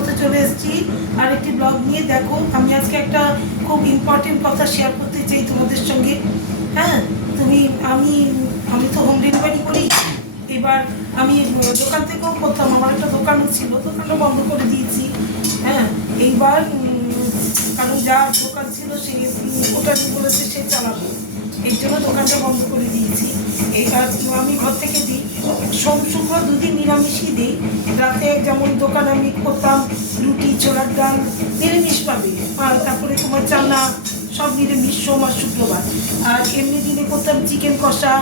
মতো চলে এসেছি আরেকটি ব্লগ নিয়ে। দেখো আমি আজকে একটা খুব ইম্পর্টেন্ট কথা শেয়ার করতে চাই তোমাদের সঙ্গে। হ্যাঁ, আমি আমি তো হোম ডেলিভারি করি। এবার আমি দোকান থেকেও করতাম, আমার একটা দোকানও ছিল, দোকানটা বন্ধ করে দিয়েছি। হ্যাঁ, এইবার কারণ যার দোকান ছিল সে ওটা বলেছে সে চালাবে, এই জন্য দোকানটা বন্ধ করে দিয়েছি। এইবার আমি ঘর থেকে দিই, সোম শুক্র দুদিন নিরামিষই দিই। রাতে যেমন দোকান আমি করতাম রুটি, ছোলার ডাল নিরামিষ পাবে, আর তারপরে তোমার চানা সব নিরামিষ সোম আর শুক্রবার। আর এমনি দিনে করতাম চিকেন কষা,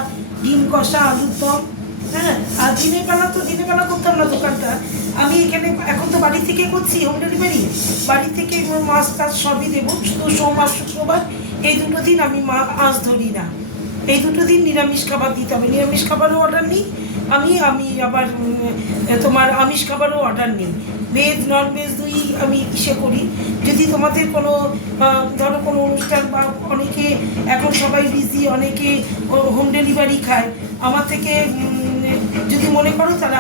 ডিম কষা, আলুর দম। হ্যাঁ, আর দিনের বেলা করতাম না দোকানটা। আমি এখানে এখন তো বাড়ি থেকে করছি হোম ডেলিভারি, বাড়ি থেকে মাছ টাছ সবই দেবো। শুধু সোম আর শুক্রবার এই দুটো দিন আমি মাছ ধরি না, এই দুটো দিন নিরামিষ খাবার দিতে হবে। নিরামিষ খাবারও অর্ডার নিই আমি আবার তোমার আমিষ খাবারও অর্ডার নিই। ভেজ ননভেজ দুই আমি ইসে করি। যদি তোমাদের কোনো ধরো কোনো অনুষ্ঠান বা অনেকে এখন সবাই বিজি, অনেকে হোম ডেলিভারি খায়, আমার থেকে যদি মনে করো তাহলে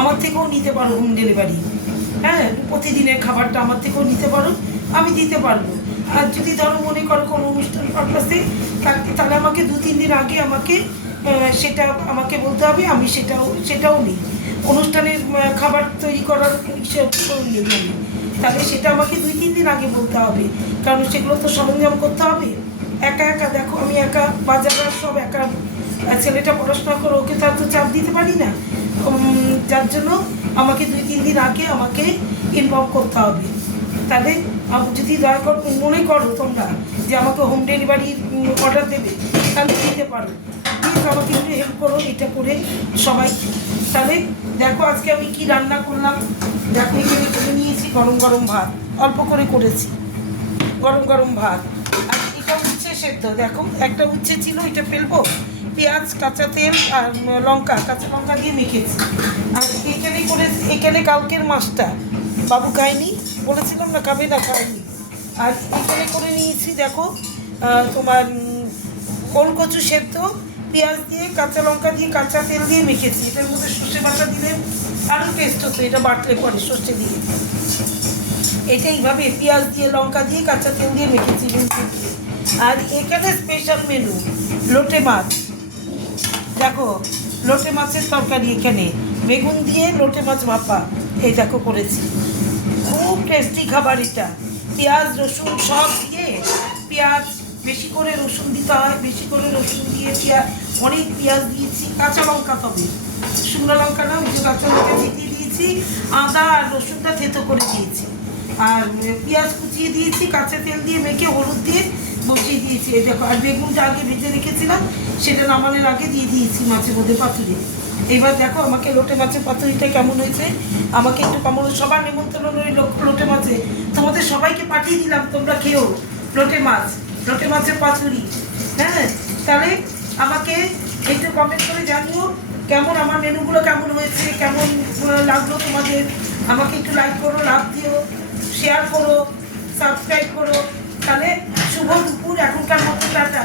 আমার থেকেও নিতে পারো হোম ডেলিভারি। হ্যাঁ, প্রতিদিনের খাবারটা আমার থেকেও নিতে পারো, আমি দিতে পারবো। আর যদি ধরো মনে করো কোনো অনুষ্ঠান পারপাসে তাহলে আমাকে 2-3 দিন আগে সেটা আমাকে বলতে হবে, আমি সেটাও নিই। অনুষ্ঠানের খাবার তৈরি করার নিই আমি, তাহলে সেটা আমাকে 2-3 দিন আগে বলতে হবে, কারণ সেগুলো তো সরঞ্জাম করতে হবে। একা দেখো আমি একা বাজার সব একা, ছেলেটা পড়াশোনা করে, ওকে তার তো চাপ দিতে পারি না। যার জন্য আমাকে 2-3 দিন আগে আমাকে ইনফর্ম করতে হবে। তাহলে যদি দয়া করে মনে করো তোমরা যে আমাকে হোম ডেলিভারির অর্ডার দেবে, তাহলে দিতে পারো। প্লিজ আমাকে একটু হেল্প করো এটা করে সবাই। তাহলে দেখো আজকে আমি কি রান্না করলাম। দেখো এখানে করে নিয়েছি গরম ভাত, অল্প করে করেছি গরম ভাত। আর এটা উচ্ছে সেদ্ধ, দেখো একটা উচ্ছে ছিল, এটা ফেলবো। পেঁয়াজ, কাঁচা তেল আর কাঁচা লঙ্কা দিয়ে মেখেছি। আর এখানে কালকের মাছটা বাবু খায়নি, বলেছিলাম না খাবে না, খায়নি। আর এখানে করে নিয়েছি দেখো তোমার ওলকচু সেদ্ধ, পেঁয়াজ দিয়ে, কাঁচা লঙ্কা দিয়ে, কাঁচা তেল দিয়ে মেখেছি। এটার মধ্যে সর্ষে বাটা দিলে আরও টেস্ট হতো, এটা বাটলে পরে সর্ষে দিয়ে। এটা এইভাবে পেঁয়াজ দিয়ে, লঙ্কা দিয়ে, কাঁচা তেল দিয়ে মেখেছি। আর এখানে স্পেশাল মেনু লোটে মাছ, দেখো লোটে মাছের তরকারি, এখানে বেগুন দিয়ে লোটে মাছ ভাপা, এই দেখো করেছি। খুব টেস্টি খাবার এটা, পেঁয়াজ রসুন সব দিয়ে, পেঁয়াজ বেশি করে রসুন দিতে হয়, বেশি করে রসুন দিয়ে অনেক পেঁয়াজ দিয়েছি, কাঁচা লঙ্কা, তবে শুকনো লঙ্কা না, কাঁচা লঙ্কা দিয়ে দিয়েছি, আদা আর রসুনটা থেতো করে দিয়েছি, আর পেঁয়াজ কুচিয়ে দিয়েছি, কাঁচা তেল দিয়ে মেখে হলুদ দিয়ে বসিয়ে দিয়েছি। এই দেখো, আর বেগুনটা আগে ভেজে রেখেছিলাম, সেটা নামানোর আগে দিয়ে দিয়েছি মাছের মধ্যে পাতুরি। এবার দেখো আমাকে লোটে মাছের পাতুরিটা কেমন হয়েছে আমাকে একটু কেমন, সবার নিমন্ত্রণ ওই লোটে মাছে, তোমাদের সবাইকে পাঠিয়ে দিলাম, তোমরা খেও লোটে মাছের পাতুরি। হ্যাঁ, তাহলে আমাকে একটু কমেন্ট করে জানিও কেমন আমার মেনুগুলো কেমন হয়েছে, কেমন লাগলো তোমাদের। আমাকে একটু লাইক করো, লাভ দিও, শেয়ার করো, সাবস্ক্রাইব করো। তাহলে শুভ দুপুর, এখনকার মতো টাটা।